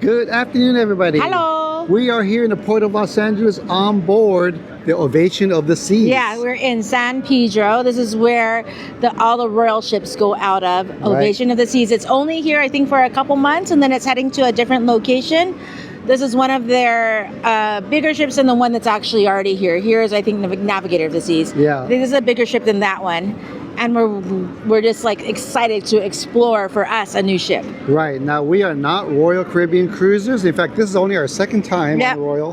Good afternoon, everybody. Hello. We are here in the Port of Los Angeles on board the Ovation of the Seas. Yeah, we're in San Pedro. This is where all the royal ships go out of. Ovation of the Seas. It's only here, I think, for a couple months, and then it's heading to a different location. This is one of their bigger ships than the one that's actually already here. Here is, I think, the Navigator of the Seas. Yeah. This is a bigger ship than that one. And we're just like excited to explore for us a new ship. Right. Now, we are not Royal Caribbean cruisers. In fact, this is only our second time on Royal.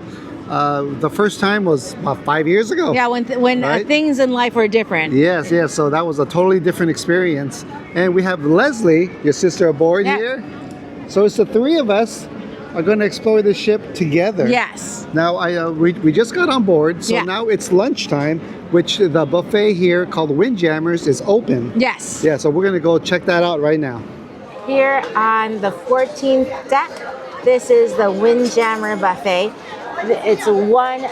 The first time was about 5 years ago. Yeah, when things in life were different. Yes. So that was a totally different experience. And we have Leslie, your sister, aboard here. So it's the three of us are going to explore the ship together. Yes. Now, we just got on board, so now it's lunchtime, which the buffet here called Windjammers is open. Yes. Yeah, so we're going to go check that out right now. Here on the 14th deck, this is the Windjammer Buffet. It's one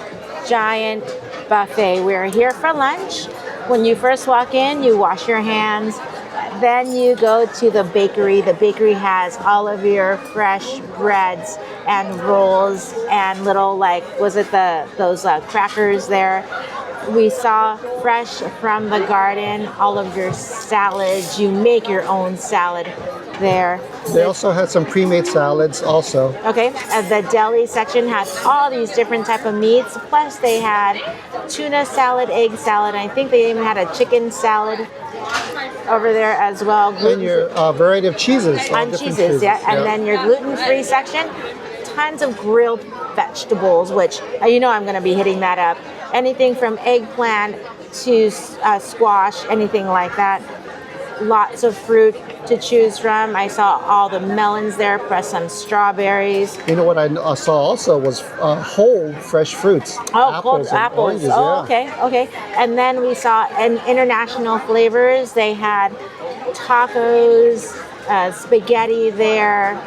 giant buffet. We're here for lunch. When you first walk in, you wash your hands. Then you go to the bakery. The bakery has all of your fresh breads and rolls and little, those crackers there. We saw fresh from the garden, all of your salads. You make your own salad there. They also had some pre-made salads also. Okay, the deli section had all these different type of meats. Plus they had tuna salad, egg salad. I think they even had a chicken salad over there as well. And your variety of cheeses. And cheeses, And then your gluten-free section, tons of grilled vegetables, which I'm going to be hitting that up. Anything from eggplant to squash, anything like that. Lots of fruit to choose from. I saw all the melons there, plus some strawberries. You know what I saw also was whole fresh fruits. Apples. Oranges, Okay. And then we saw international flavors. They had tacos, spaghetti there.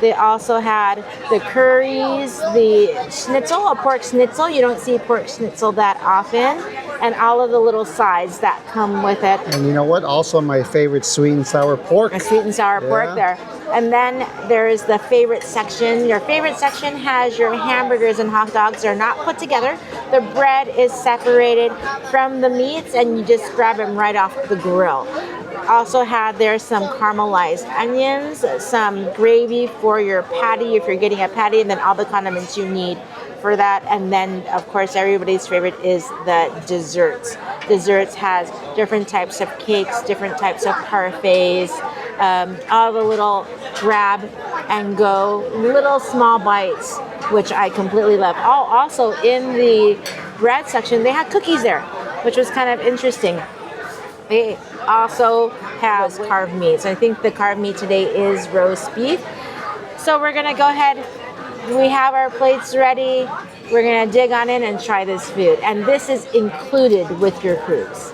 They also had the curries, the schnitzel, a pork schnitzel. You don't see pork schnitzel that often. And all of the little sides that come with it. And you know what? Also my favorite, sweet and sour pork. A sweet and sour pork there. And then there is the favorite section. Your favorite section has your hamburgers and hot dogs. They're not put together. The bread is separated from the meats and you just grab them right off the grill. Also had there some caramelized onions, some gravy for your patty if you're getting a patty, and then all the condiments you need for that. And then of course everybody's favorite is the desserts. Desserts has different types of cakes, different types of parfaits, all the little grab and go little small bites, which I completely love. Also in the bread section they had cookies there, which was kind of interesting. They also have carved meat. So I think the carved meat today is roast beef. So we're gonna go ahead. We have our plates ready. We're gonna dig on in and try this food. And this is included with your cruise.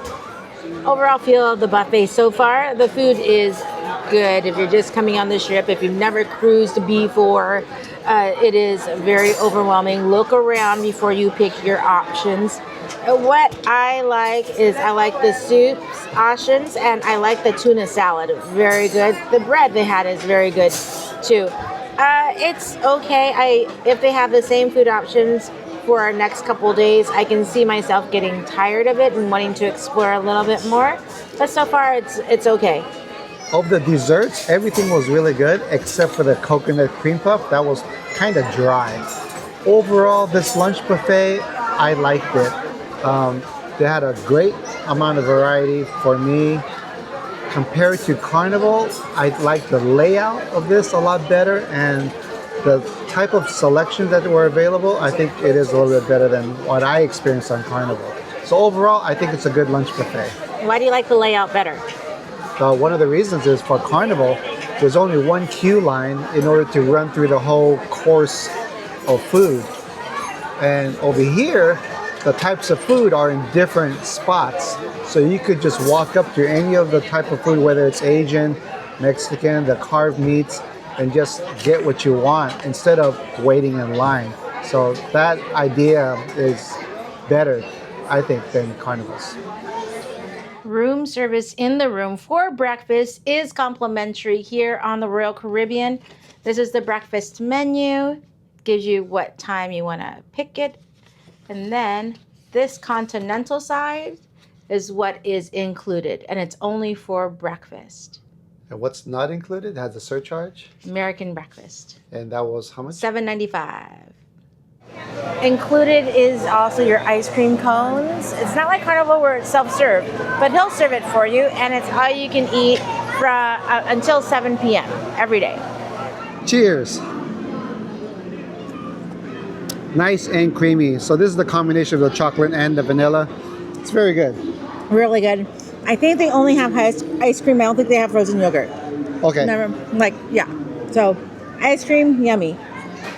Overall feel of the buffet so far, the food is good. If you're just coming on this trip, if you've never cruised before, it is very overwhelming. Look around before you pick your options. What I like is I like the soups options and I like the tuna salad. Very good. The bread they had is very good too. It's okay. If they have the same food options for our next couple of days, I can see myself getting tired of it and wanting to explore a little bit more. But so far, it's okay. Of the desserts, everything was really good except for the coconut cream puff. That was kind of dry. Overall, this lunch buffet, I liked it. They had a great amount of variety for me. Compared to Carnival, I like the layout of this a lot better, and the type of selections that were available, I think it is a little bit better than what I experienced on Carnival. So overall, I think it's a good lunch buffet. Why do you like the layout better? One of the reasons is for Carnival, there's only one queue line in order to run through the whole course of food. And over here, the types of food are in different spots. So you could just walk up to any of the type of food, whether it's Asian, Mexican, the carved meats, and just get what you want instead of waiting in line. So that idea is better, I think, than Carnival's. Room service in the room for breakfast is complimentary here on the Royal Caribbean. This is the breakfast menu. Gives you what time you want to pick it. And then this continental side is what is included, and it's only for breakfast. And what's not included has a surcharge? American breakfast. And that was how much? $7.95. Included is also your ice cream cones. It's not like Carnival where it's self-serve, but he'll serve it for you, and it's all you can eat from until 7 p.m. every day. Cheers. Nice and creamy. So this is the combination of the chocolate and the vanilla. It's very good. Really good. I think they only have ice cream. I don't think they have frozen yogurt. Okay. Never, yeah. So ice cream, yummy.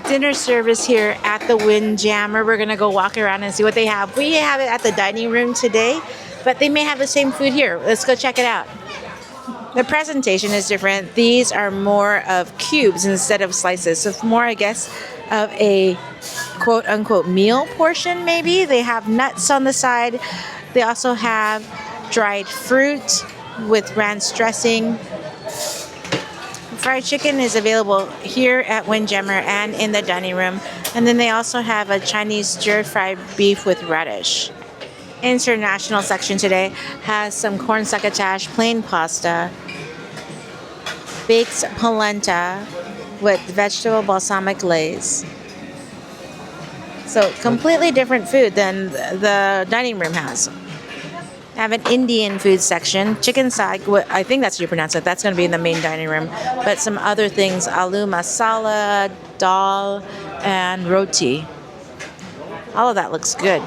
Dinner service here at the Windjammer. We're gonna go walk around and see what they have. We have it at the dining room today, but they may have the same food here. Let's go check it out. The presentation is different. These are more of cubes instead of slices. So it's more, I guess, of a quote unquote meal portion maybe. They have nuts on the side. They also have dried fruit with ranch dressing. Fried chicken is available here at Windjammer and in the dining room. And then they also have a Chinese stir-fried beef with radish. International section today has some corn succotash, plain pasta, baked polenta with vegetable balsamic glaze. So completely different food than the dining room has. I have an Indian food section, chicken sag, I think that's how you pronounce it. That's going to be in the main dining room. But some other things, aloo masala, dal, and roti. All of that looks good.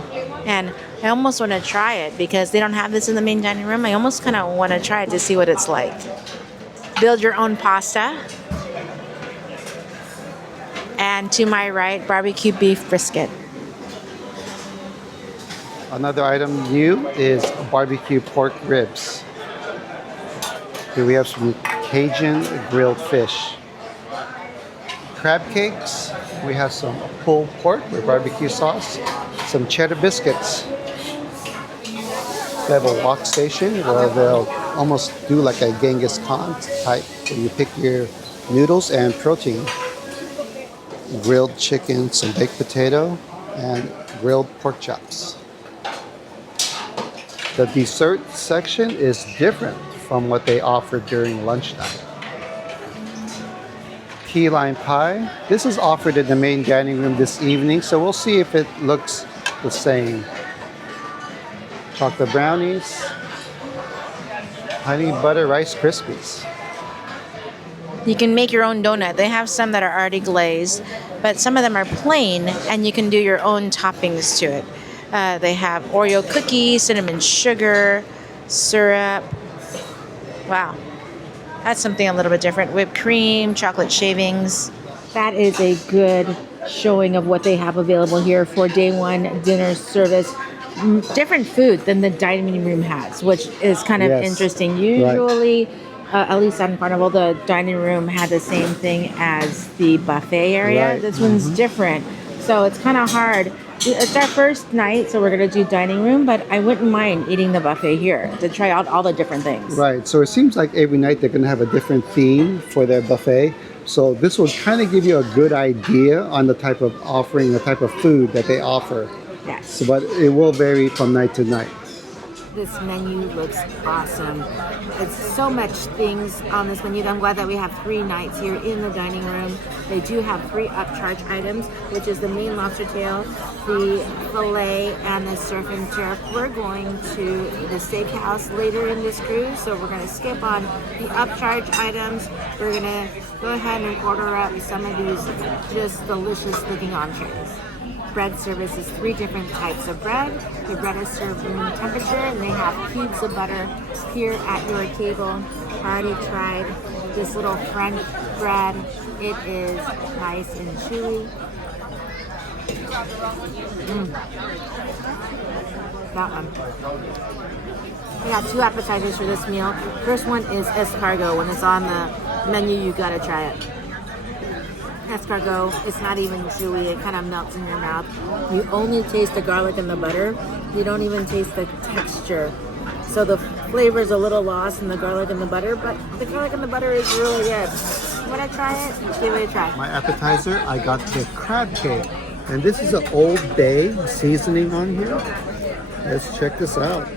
And I almost want to try it because they don't have this in the main dining room. I almost kind of want to try it to see what it's like. Build your own pasta. And to my right, barbecue beef brisket. Another item new is barbecue pork ribs. Here we have some Cajun grilled fish. Crab cakes. We have some pulled pork with barbecue sauce. Some cheddar biscuits. They have a wok station where they'll almost do like a Genghis Khan type, where you pick your noodles and protein. Grilled chicken, some baked potato, and grilled pork chops. The dessert section is different from what they offer during lunchtime. Key lime pie. This is offered in the main dining room this evening, so we'll see if it looks the same. Chocolate brownies. Honey butter rice krispies. You can make your own donut. They have some that are already glazed, but some of them are plain, and you can do your own toppings to it. They have Oreo cookies, cinnamon sugar, syrup. Wow. That's something a little bit different. Whipped cream, chocolate shavings. That is a good showing of what they have available here for day one dinner service. Different food than the dining room has, which is kind of interesting. Usually, at least on Carnival, the dining room had the same thing as the buffet area. Right. This one's different. So it's kind of hard. It's our first night, so we're going to do dining room, but I wouldn't mind eating the buffet here to try out all the different things. Right, so it seems like every night they're going to have a different theme for their buffet. So this will kind of give you a good idea on the type of offering, the type of food that they offer. Yes. So, but it will vary from night to night. This menu looks awesome. It's so much things on this menu. I'm glad that we have 3 nights here in the dining room. They do have 3 upcharge items, which is the main lobster tail, the fillet, and the surf and turf. We're going to the steakhouse later in this cruise, so we're going to skip on the upcharge items. We're going to go ahead and order up some of these just delicious looking entrees. Bread service is 3 different types of bread. The bread is served room temperature, and they have cubes of butter here at your table. I already tried this little French bread. It is nice and chewy. That one. We got 2 appetizers for this meal. First one is escargot. When it's on the menu, you gotta try it. Escargot, it's not even chewy, it kind of melts in your mouth. You only taste the garlic and the butter. You don't even taste the texture. So the flavor is a little lost in the garlic and the butter, but the garlic and the butter is really good. Want to try it? Give it a try. My appetizer, I got the crab cake. And this is an Old Bay seasoning on here. Let's check this out.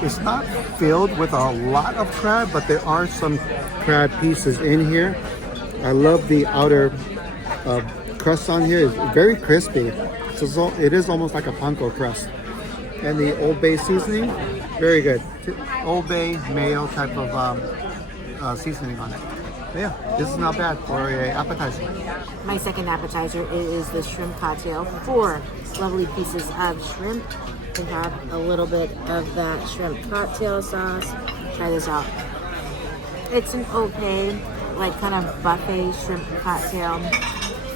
It's not filled with a lot of crab, but there are some crab pieces in here. I love the outer crust on here. It's very crispy. It is almost like a panko crust. And the Old Bay seasoning, very good. Old Bay mayo type of seasoning on it. Yeah, this is not bad for an appetizer. My second appetizer is the shrimp cocktail. 4 lovely pieces of shrimp. We have a little bit of that shrimp cocktail sauce. Try this out. It's an okay, like kind of buffet shrimp cocktail.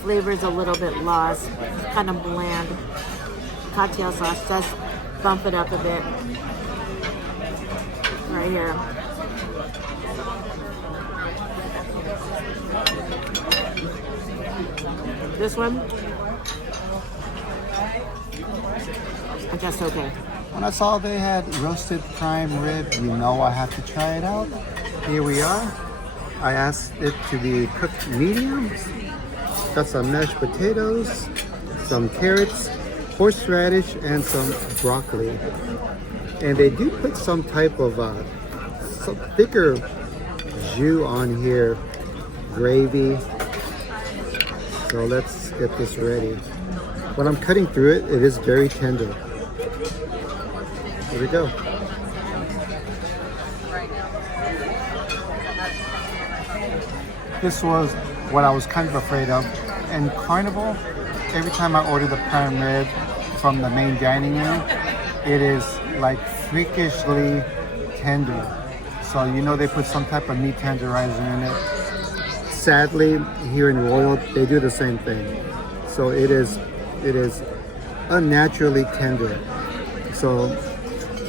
Flavor's a little bit lost, kind of bland. Cocktail sauce does bump it up a bit. Right here. This one, just okay. When I saw they had roasted prime rib, you know I have to try it out. Here we are. I asked it to be cooked medium. Got some mashed potatoes, some carrots, horseradish, and some broccoli. And they do put some type of some thicker jus on here, gravy. So let's get this ready. When I'm cutting through it, it is very tender. Here we go. This was what I was kind of afraid of. In Carnival, every time I order the prime rib from the main dining room, it is like freakishly tender. So you know they put some type of meat tenderizer in it. Sadly, here in Royal, they do the same thing. So it is unnaturally tender. So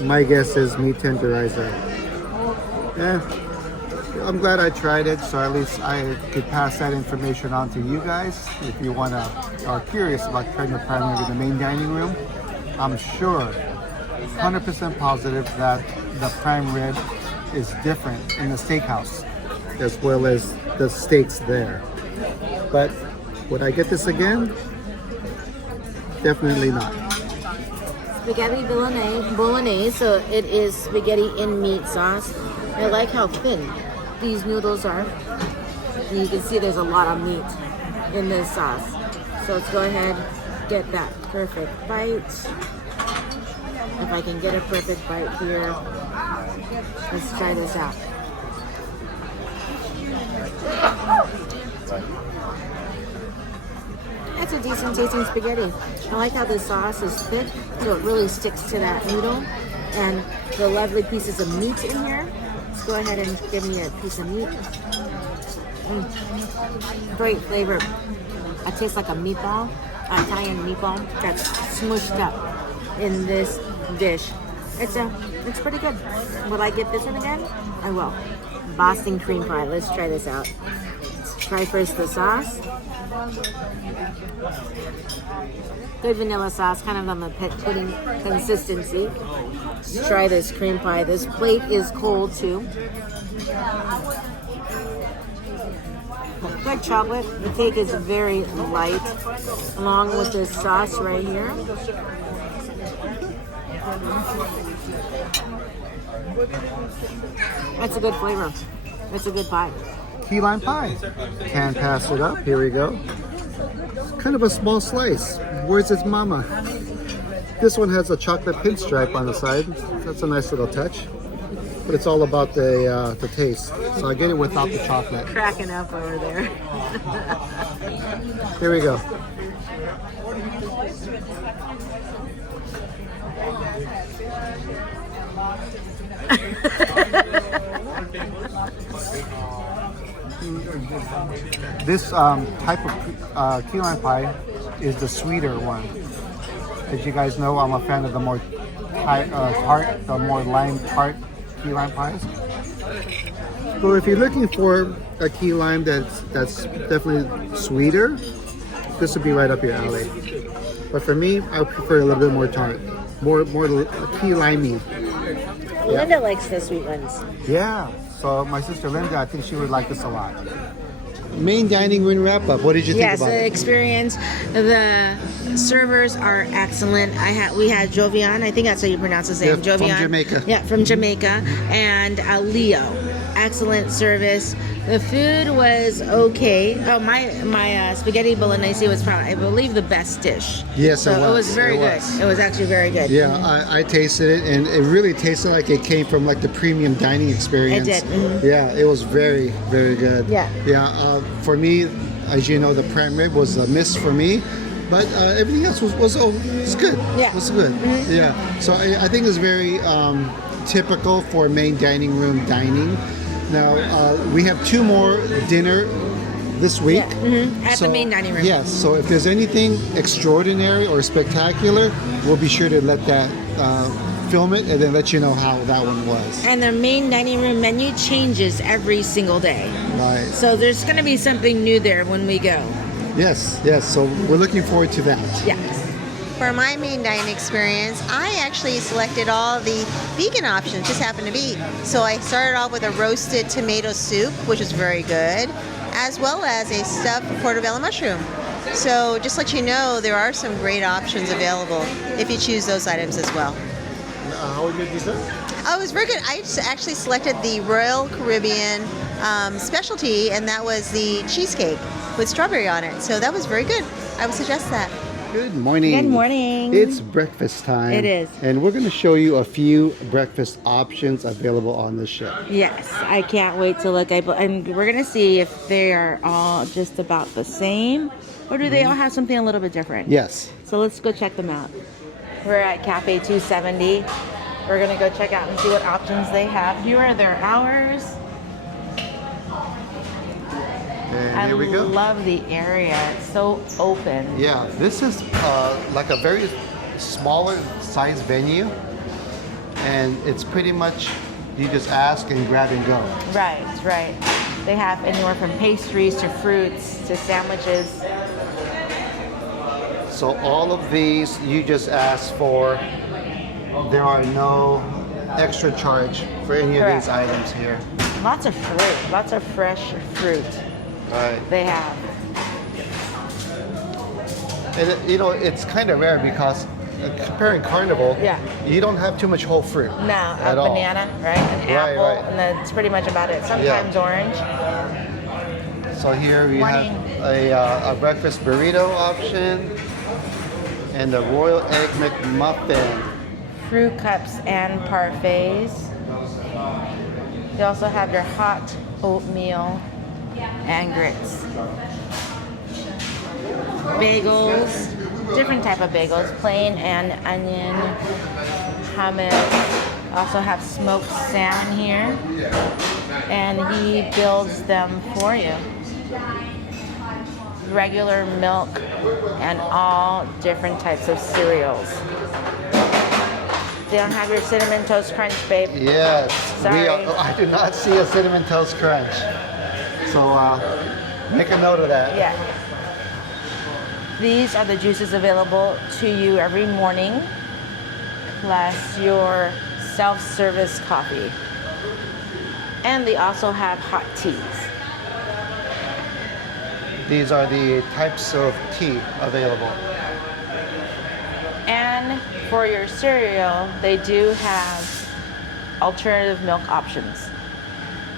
my guess is meat tenderizer. I'm glad I tried it, so at least I could pass that information on to you guys. If you are curious about trying the prime rib in the main dining room, I'm sure, 100% positive that the prime rib is different in the steakhouse, as well as the steaks there. But would I get this again? Definitely not. Spaghetti bolognese, so it is spaghetti in meat sauce. I like how thin these noodles are. And you can see there's a lot of meat in this sauce. So let's go ahead, get that perfect bite. If I can get a perfect bite here, let's try this out. It's a decent tasting spaghetti. I like how the sauce is thick, so it really sticks to that noodle. And the lovely pieces of meat in here. Let's go ahead and give me a piece of meat. Great flavor. It tastes like a meatball, an Italian meatball that's smushed up in this dish. It's pretty good. Will I get this one again? I will. Boston cream pie. Let's try this out. Let's try first the sauce. Good vanilla sauce, kind of on the pudding consistency. Let's try this cream pie. This plate is cold too. Good chocolate. The cake is very light, along with this sauce right here. That's a good flavor. It's a good pie. Key lime pie. Can't pass it up. Here we go. Kind of a small slice. Where's its mama? This one has a chocolate pinstripe on the side. That's a nice little touch. But it's all about the taste. So I get it without the chocolate. Cracking up over there. Here we go. This type of key lime pie is the sweeter one. As you guys know, I'm a fan of the more tart, the more lime tart key lime pies. So if you're looking for a key lime that's definitely sweeter, this would be right up your alley. But for me, I would prefer a little bit more tart, more key limey. Linda likes the sweet ones. Yeah. So my sister Linda, I think she would like this a lot. Main dining room wrap up. What did you think Yes, about the it? experience. The servers are excellent. We had Jovian. I think that's how you pronounce his name. Yeah, Jovian. from Jamaica. Yeah, from Jamaica. And Leo. Excellent service. The food was okay. Oh, my spaghetti bolognese was probably, I believe, the best dish. Yes, so it was. it was very good. It was actually very good. Yeah, I tasted it, and it really tasted like it came from like the premium dining experience. It did. Mm-hmm. Yeah, it was very, very good. Yeah. Yeah. For me, as you know, the prime rib was a miss for me, but everything else was good. Yeah. Was good. Mm-hmm. Yeah. So I think it's very typical for main dining room dining. Now we have 2 more dinner this week. Yeah. Mm-hmm. At the main dining room. Yes. So if there's anything extraordinary or spectacular, we'll be sure to let that film it and then let you know how that one was. And the main dining room menu changes every single day. Right. So there's going to be something new there when we go. Yes. So we're looking forward to that. Yeah. For my main dining experience, I actually selected all the vegan options, just happened to be. So I started off with a roasted tomato soup, which was very good, as well as a stuffed portobello mushroom. So just to let you know, there are some great options available if you choose those items as well. How was your dessert? Oh, it was very good. I actually selected the Royal Caribbean specialty, and that was the cheesecake with strawberry on it. So that was very good. I would suggest that. Good morning. Good morning. It's breakfast time. It is. And we're going to show you a few breakfast options available on the ship. Yes, I can't wait to look. And we're going to see if they are all just about the same, or do they all have something a little bit different? Yes. So let's go check them out. We're at Cafe 270. We're going to go check out and see what options they have. Here are their hours. And here we go. I love the area. It's so open. Yeah, this is like a very smaller size venue, and it's pretty much you just ask and grab and go. Right. They have anywhere from pastries to fruits to sandwiches. So all of these you just ask for. There are no extra charge for any of these Correct. items here. Lots of fruit, lots of fresh fruit Right. they have. And it's kind of rare because comparing Carnival, Yeah. you don't have too much whole fruit. No, at a all. banana, right? An Right, apple, right. and that's pretty much about it. Sometimes orange. So here we Morning. have a breakfast burrito option and the Royal Egg McMuffin. Fruit cups and parfaits. You also have your hot oatmeal and grits. Bagels, different type of bagels, plain and onion, hummus. Also have smoked salmon here, and he builds them for you. Regular milk and all different types of cereals. They don't have your cinnamon toast crunch, babe. Yes. Sorry. I do not see a cinnamon toast crunch. So make a note of that. Yeah. These are the juices available to you every morning, plus your self-service coffee. And they also have hot teas. These are the types of tea available. And for your cereal, they do have alternative milk options.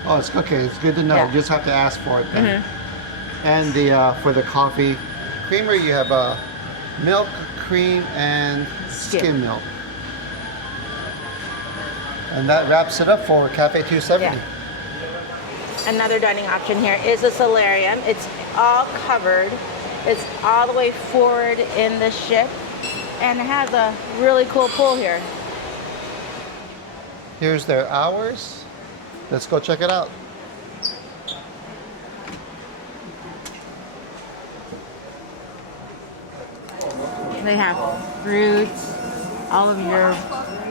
Oh, it's okay. It's good to know. Yeah. You just have to ask for it then. And for the coffee creamer, you have milk, cream, and skim milk. And that wraps it up for Cafe 270. Yeah. Another dining option here is a solarium. It's all covered. It's all the way forward in the ship, and it has a really cool pool here. Here's their hours. Let's go check it out. They have fruits, all of your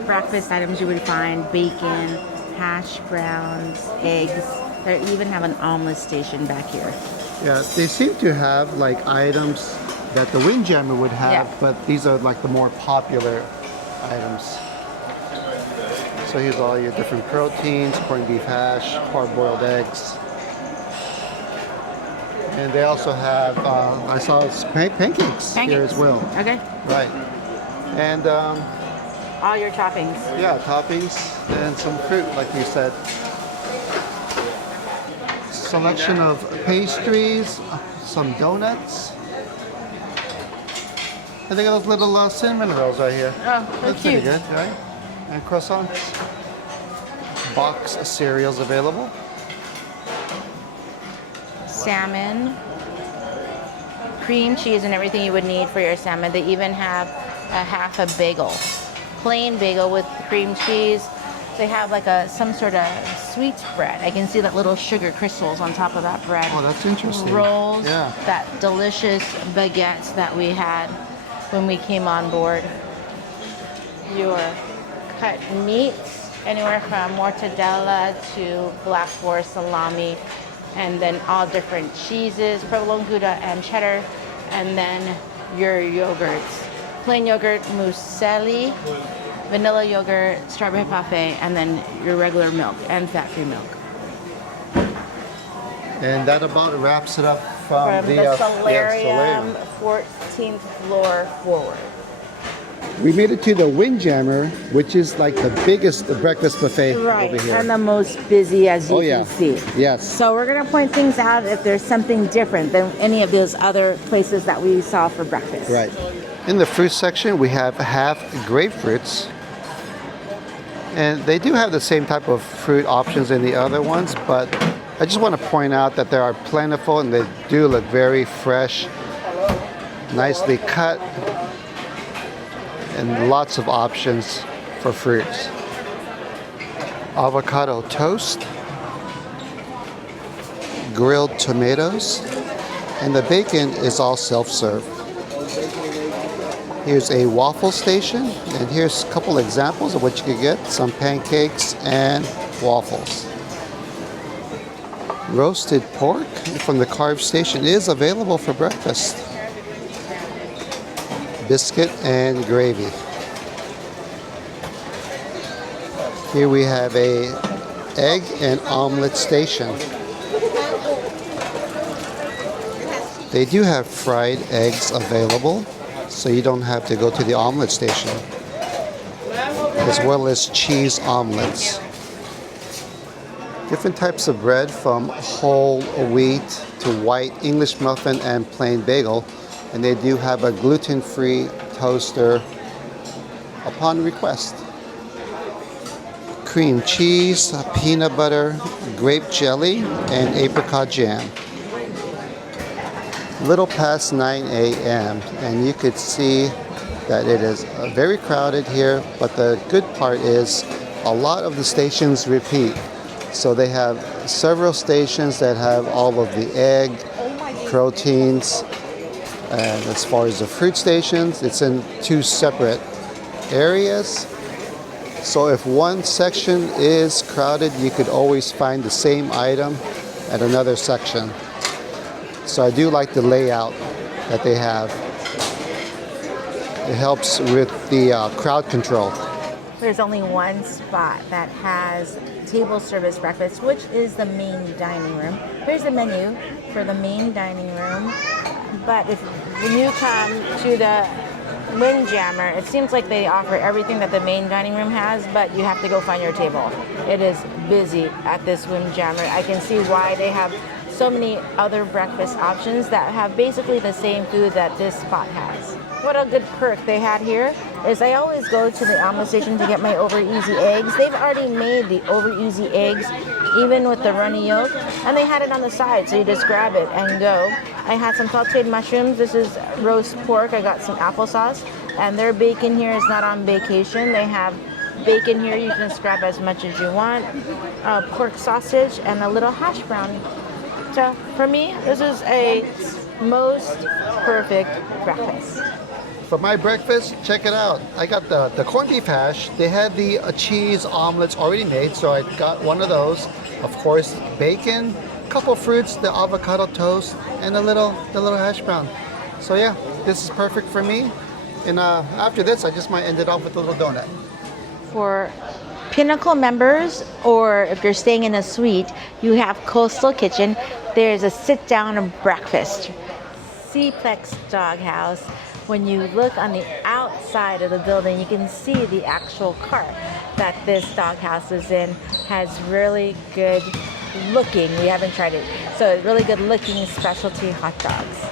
breakfast items you would find, bacon, hash browns, eggs. They even have an omelet station back here. Yeah, they seem to have like items that the Windjammer would have, Yeah. but these are like the more popular items. So So here's all your different proteins, corned beef hash, hard-boiled eggs. And they also have, I saw pancakes here as well. Okay. Right. And All your toppings. yeah, toppings and some fruit, like you said. Selection of pastries, some donuts. And they got those little cinnamon rolls right here. Oh, they're That's pretty cute. good, right? And croissants. Box of cereals available. Salmon, cream cheese, and everything you would need for your salmon. They even have a half a bagel, plain bagel with cream cheese. They have like some sort of sweet bread. I can see that little sugar crystals on top of that bread. Oh, that's interesting. Rolls, Yeah. that delicious baguettes that we had when we came on board. Your cut meats, anywhere from mortadella to black forest salami, and then all different cheeses, provolone, Gouda, and cheddar, and then your yogurts. Plain yogurt, muesli, vanilla yogurt, strawberry parfait, and then your regular milk and fat-free milk. And that about wraps it up from, From the yeah, solarium, 14th floor forward. We made it to the Windjammer, which is like the biggest breakfast buffet over here. And the most busy, as you Oh, yeah. can see. Yes. So we're gonna point things out if there's something different than any of those other places that we saw for breakfast. Right. In the fruit section, we have half grapefruits. And they do have the same type of fruit options in the other ones, but I just want to point out that they are plentiful and they do look very fresh, nicely cut, and lots of options for fruits. Avocado toast, grilled tomatoes, and the bacon is all self-serve. Here's a waffle station, and here's a couple examples of what you could get. Some pancakes and waffles. Roasted pork from the carb station is available for breakfast. Biscuit and gravy. Here we have a egg and omelet station. They do have fried eggs available, so you don't have to go to the omelet station, as well as cheese omelets. Different types of bread, from whole wheat to white English muffin and plain bagel, and they do have a gluten-free toaster upon request. Cream cheese, peanut butter, grape jelly, and apricot jam. Little past 9 a.m. and you could see that it is very crowded here, but the good part is a lot of the stations repeat. So they have several stations that have all of the egg, proteins, and as far as the fruit stations, it's in 2 separate areas. So if one section is crowded, you could always find the same item at another section. So I do like the layout that they have. It helps with the crowd control. There's only one spot that has table service breakfast, which is the main dining room. Here's the menu for the main dining room. But when you come to the Windjammer, it seems like they offer everything that the main dining room has, but you have to go find your table. It is busy at this Windjammer. I can see why they have so many other breakfast options that have basically the same food that this spot has. What a good perk they had here is I always go to the omelet station to get my over easy eggs. They've already made the over easy eggs, even with the runny yolk, and they had it on the side, so you just grab it and go. I had some sauteed mushrooms. This is roast pork. I got some applesauce, and their bacon here is not on vacation. They have bacon here. You can just grab as much as you want. Pork sausage and a little hash brown. So for me, this is a most perfect breakfast. For my breakfast, check it out. I got the corned beef hash. They had the cheese omelets already made, so I got one of those. Of course, bacon, couple fruits, the avocado toast, and the little hash brown. So yeah, this is perfect for me. And after this, I just might end it off with a little donut. For Pinnacle members, or if you're staying in a suite, you have Coastal Kitchen. There's a sit-down breakfast. Cplex Doghouse. When you look on the outside of the building, you can see the actual cart that this doghouse is in. Has really good looking, we haven't tried it, so really good looking specialty hot dogs.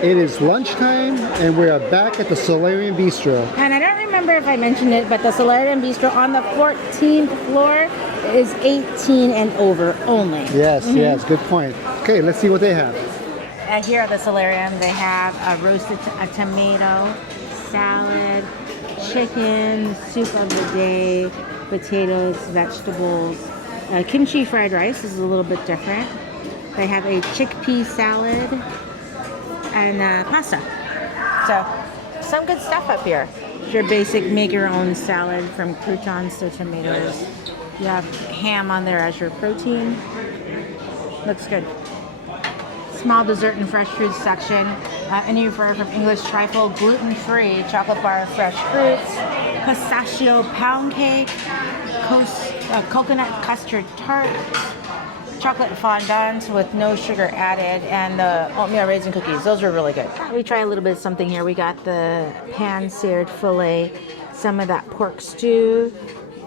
It is lunchtime and we are back at the Solarium Bistro. And I don't remember if I mentioned it, but the Solarium Bistro on the 14th floor is 18 and over only. Yes, yes, good point. Okay, let's see what they have. Here at the Solarium, they have a roasted tomato, salad, chicken, soup of the day, potatoes, vegetables, kimchi fried rice is a little bit different. They have a chickpea salad and pasta. So, some good stuff up here. Your basic make your own salad from croutons to tomatoes. You have ham on there as your protein. Looks good. Small dessert and fresh fruits section. Anywhere from English trifle, gluten-free, chocolate bar, fresh fruits, pistachio pound cake, coconut custard tart, chocolate fondant with no sugar added, and the oatmeal raisin cookies. Those are really good. We try a little bit of something here. We got the pan-seared filet, some of that pork stew,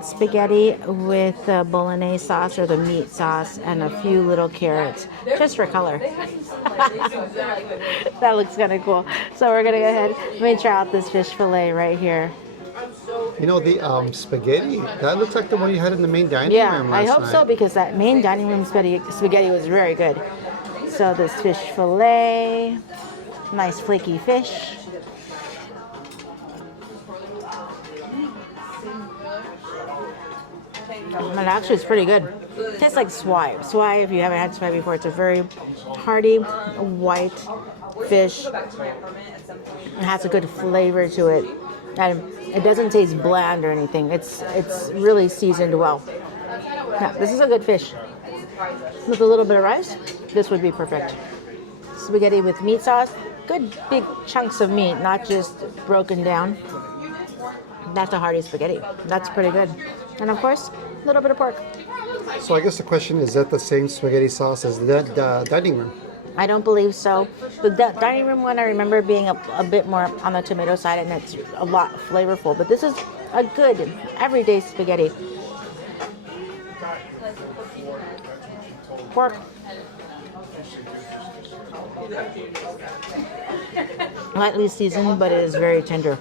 spaghetti with the bolognese sauce or the meat sauce, and a few little carrots, just for color. That looks kind of cool. So we're gonna go ahead. Let me try out this fish fillet right here. You know, the spaghetti, that looks like the one you had in the main dining room Yeah, I last hope night. so, because that main dining room spaghetti was very good. So this fish fillet, nice flaky fish. And actually, it's pretty good. Tastes like swai. Swai, if you haven't had swai before, it's a very hearty white fish. It has a good flavor to it, and it doesn't taste bland or anything. It's really seasoned well. Yeah, this is a good fish. With a little bit of rice, this would be perfect. Spaghetti with meat sauce, good big chunks of meat, not just broken down. That's a hearty spaghetti. That's pretty good. And of course, a little bit of pork. So I guess the question is that the same spaghetti sauce as the dining room? I don't believe so. The dining room one I remember being a bit more on the tomato side, and it's a lot flavorful. But this is a good everyday spaghetti. Pork. Lightly seasoned, but it is very tender.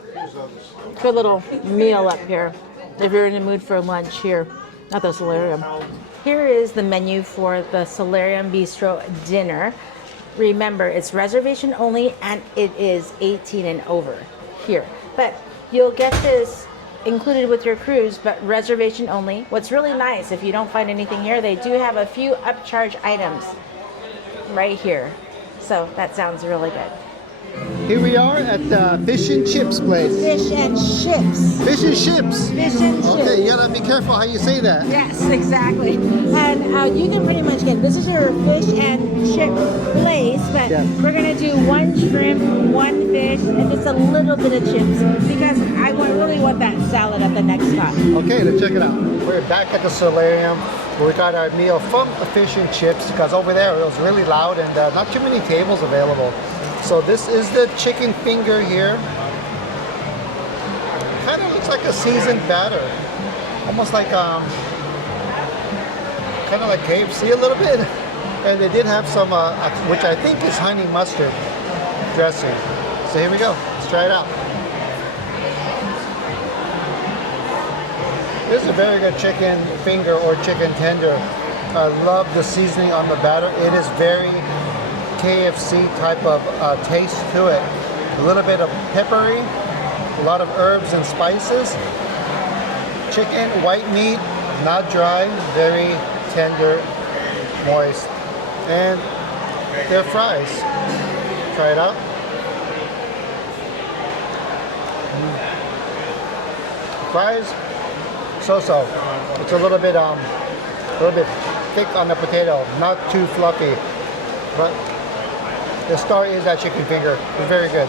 Good little meal up here if you're in the mood for lunch here at the Solarium. Here is the menu for the Solarium Bistro dinner. Remember, it's reservation only, and it is 18 and over here. But you'll get this included with your cruise, but reservation only. What's really nice, if you don't find anything here, they do have a few upcharge items right here. So that sounds really good. Here we are at the fish and chips place. Fish and chips. Fish and chips. Fish and chips. Okay, you gotta be careful how you say that. Yes, exactly. And you can pretty much get, this is your fish and chip place, but Yeah. we're gonna do one shrimp, one fish, and just a little bit of chips, because I really want that salad at the next stop. Okay, let's check it out. We're back at the Solarium. We got our meal from the fish and chips, because over there it was really loud and not too many tables available. So this is the chicken finger here. Kind of looks like a seasoned batter, almost like kind of like KFC a little bit. And they did have some, which I think is honey mustard dressing. So here we go. Let's try it out. This is a very good chicken finger or chicken tender. I love the seasoning on the batter. It is very KFC type of taste to it. A little bit of peppery, a lot of herbs and spices. Chicken, white meat, not dry, very tender, moist. And their fries. Try it out. Fries, so-so. It's a little bit thick on the potato, not too fluffy. But the star is that chicken finger. It's very good.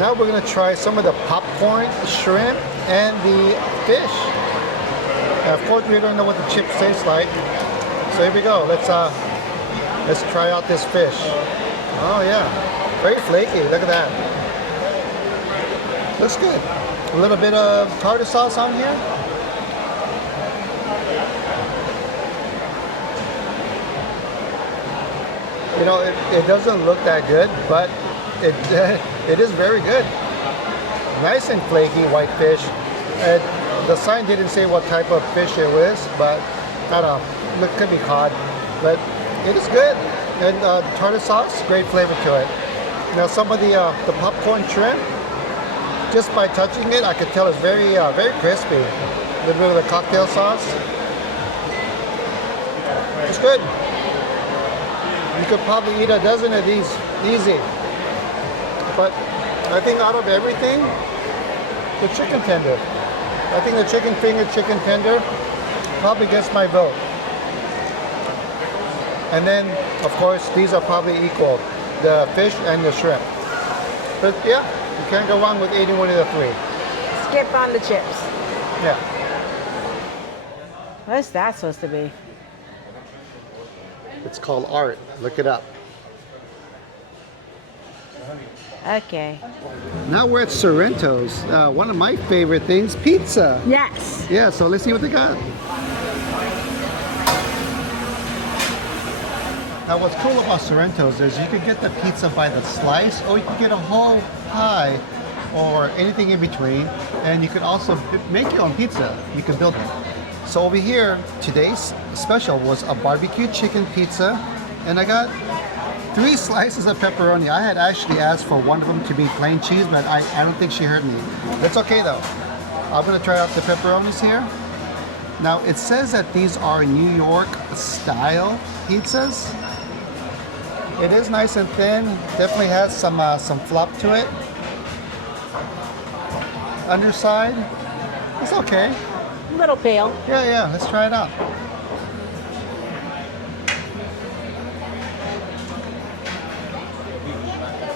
Now we're gonna try some of the popcorn, shrimp, and the fish. And of course, we don't know what the chips taste like. So here we go. Let's try out this fish. Oh yeah, very flaky. Look at that. Looks good. A little bit of tartar sauce on here. You know, it doesn't look that good, but it is very good. Nice and flaky white fish. And the sign didn't say what type of fish it was, but I don't know. It could be cod, but it is good. And tartar sauce, great flavor to it. Now some of the popcorn shrimp, just by touching it, I could tell it's very crispy. A little bit of the cocktail sauce. It's good. You could probably eat a dozen of these easy. But I think out of everything, the chicken tender. I think the chicken finger, chicken tender probably gets my vote. And then, of course, these are probably equal, the fish and the shrimp. But yeah, you can't go wrong with eating one of the three. Skip on the chips. Yeah. What's that supposed to be? It's called art. Look it up. Okay. Now we're at Sorrento's. One of my favorite things, pizza. Yes. Yeah, so let's see what they got. Now what's cool about Sorrento's is you can get the pizza by the slice, or you can get a whole pie, or anything in between. And you can also make your own pizza. You can build it. So over here, today's special was a barbecue chicken pizza, and I got 3 slices of pepperoni. I had actually asked for one of them to be plain cheese, but I don't think she heard me. That's okay though. I'm gonna try out the pepperonis here. Now it says that these are New York style pizzas. It is nice and thin. Definitely has some flop to it. Underside, it's okay. A little pale. Yeah, let's try it out.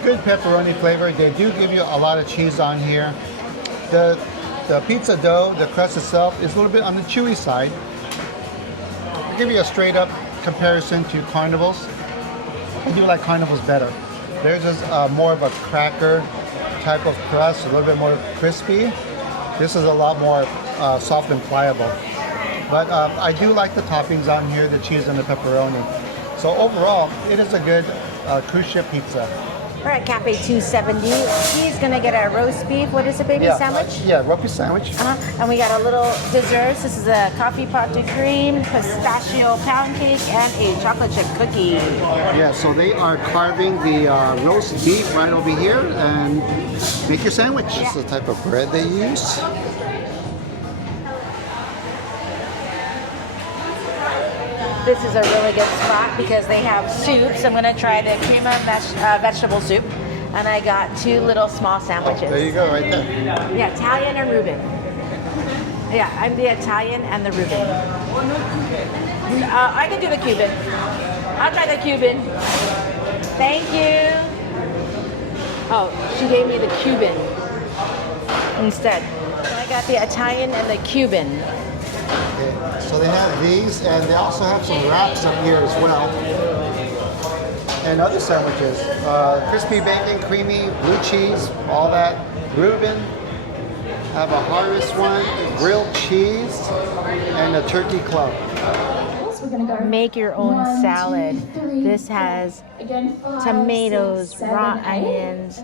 Good pepperoni flavor. They do give you a lot of cheese on here. The pizza dough, the crust itself, is a little bit on the chewy side. I'll give you a straight up comparison to Carnival's. I do like Carnival's better. Theirs is more of a cracker type of crust, a little bit more crispy. This is a lot more soft and pliable. But I do like the toppings on here, the cheese and the pepperoni. So overall, it is a good cruise ship pizza. We're at Cafe 270. He's gonna get a roast beef. What is it, baby? Sandwich? Yeah, roast beef sandwich. And we got a little desserts. This is a coffee pot de cream, pistachio pound cake, and a chocolate chip cookie. Yeah, so they are carving the roast beef right over here and make your sandwich. Yeah. This is the type of bread they use. This is a really good spot because they have soups. I'm gonna try the cream of vegetable soup. And I got 2 little small sandwiches. There you go, right there. Yeah, Italian and Reuben. Yeah, I'm the Italian and the Reuben. I can do the Cuban. I'll try the Cuban. Thank you. Oh, she gave me the Cuban instead. So I got the Italian and the Cuban. Okay. So they have these, and they also have some wraps up here as well. And other sandwiches. Crispy bacon, creamy, blue cheese, all that. Reuben. I have a harvest one, grilled cheese, and a turkey club. Make your own salad. This has tomatoes, raw onions,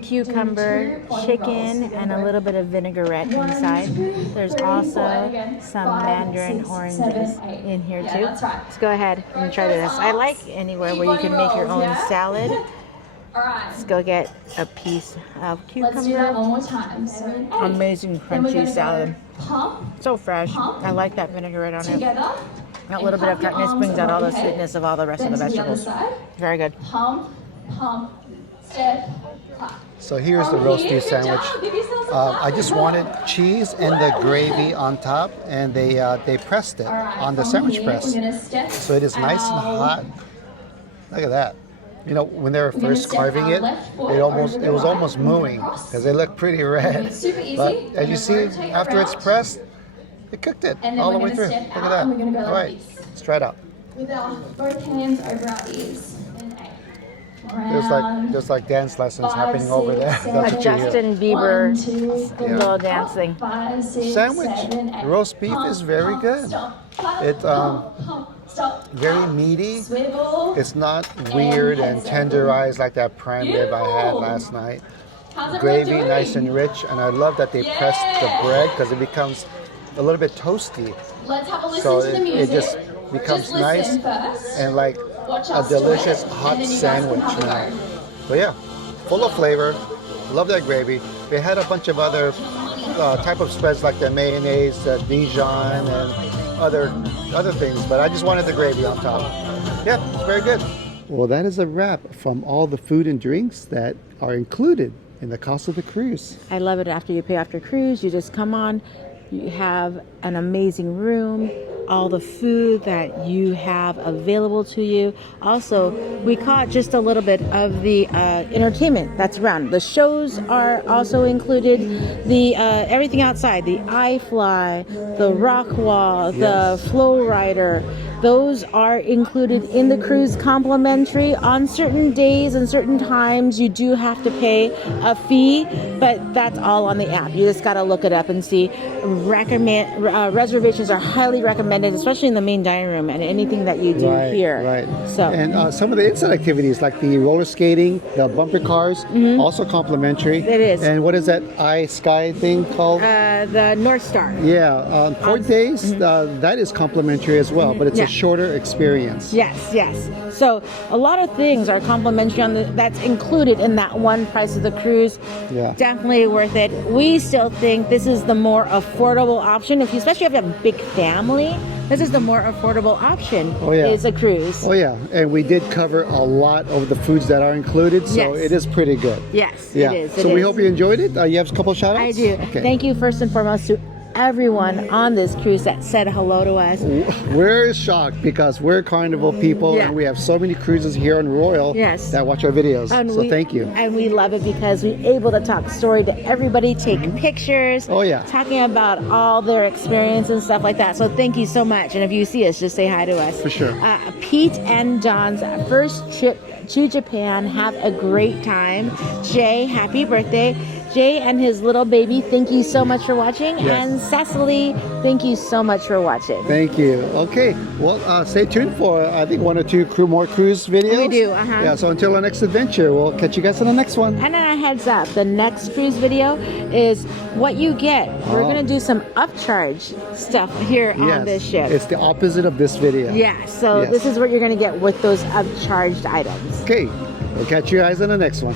cucumber, chicken, and a little bit of vinaigrette inside. There's also some mandarin oranges in here too. Let's go ahead and try this. I like anywhere where you can make your own salad. Let's go get a piece of cucumber. Let's do that one more time. So amazing crunchy salad. So fresh. I like that vinaigrette on it. together. A little bit of tartness brings out all the sweetness of all the rest of the vegetables. Very good. Pump, step, clap. So here's the roast beef sandwich. I just wanted cheese and the gravy on top, and they pressed it on the sandwich press. So it is nice and hot. Look at that. You know, when they were first carving it, it was almost mooing because they look pretty red. But as you see, after it's pressed, It cooked it And then all the we're way gonna through. step Look out at and we're gonna that. go All like right, this. let's try it out. With our both hands over our ears. And 8. There's like dance lessons 5, happening over 6, there. 7, That's what you hear. Justin Bieber 1, 2, 3, little dancing. 5, 6, Sandwich. 7, 8. Roast beef is very Pump, good. Stop, clap, It's stop, very clap, meaty. Swivel. It's not weird and heads up. tenderized like that prime rib I had Beautiful. last night. How's everyone Gravy doing? nice and rich, and I love that they press the bread because it becomes a little bit toasty. Let's have a listen So to the it music. just becomes Just listen nice first. and like Watch a us do delicious it, hot and then you guys sandwich. can have a Man. go. So yeah, full of flavor. Love that gravy. They had a bunch of other type of spreads like the mayonnaise, Dijon, and other things, but I just wanted the gravy on top. Yeah, it's very good. Well, that is a wrap from all the food and drinks that are included in the cost of the cruise. I love it. After you pay off your cruise, you just come on. You have an amazing room, all the food that you have available to you. Also, we caught just a little bit of the entertainment that's around. The shows are also included. The everything outside, the iFly, the rock wall, the flow rider. Those are included in the cruise complimentary. On certain days and certain times, you do have to pay a fee, but that's all on the app. You just got to look it up and see. Reservations are highly recommended, especially in the main dining room and anything that you do here. Right. So, And some of the inside activities like the roller skating, the bumper cars, also complimentary. It is. And what is that sky thing called? the North Star. Yeah, on port days, that is complimentary as well, but it's a shorter experience. Yes, yes. So a lot of things are complimentary that's included in that one price of the cruise. Yeah. Definitely worth it. We still think this is the more affordable option. Especially if you have a big family, this is the more affordable option. Oh, yeah. Is a cruise. Oh yeah, and we did cover a lot of the foods that are included, so Yes. it is pretty good. Yes, Yeah. it is. So we hope you enjoyed it. You have a couple shout outs? I do. Okay. Thank you first and foremost to everyone on this cruise that said hello to us. We're shocked because we're Carnival people Yeah. and we have so many cruises here on Royal Yes. that watch our videos. And So thank you. And we love it because we're able to talk story to everybody, take pictures. Oh, yeah. Talking about all their experience and stuff like that. So thank you so much. And if you see us, just say hi to us. For sure. Pete and John's first trip to Japan. Have a great time. Jay, happy birthday. Jay and his little baby, thank you so much for watching. Yes. And Cecily, thank you so much for watching. Thank you. Okay, well, stay tuned for I think 1 or 2 more cruise videos. We do, Yeah, so until our next adventure, we'll catch you guys on the next one. And a heads up, the next cruise video is what you get. We're Oh. going to do some upcharge stuff here on this ship. It's the opposite of this video. Yeah, so Yes. this is what you're going to get with those upcharged items. Okay, we'll catch you guys on the next one.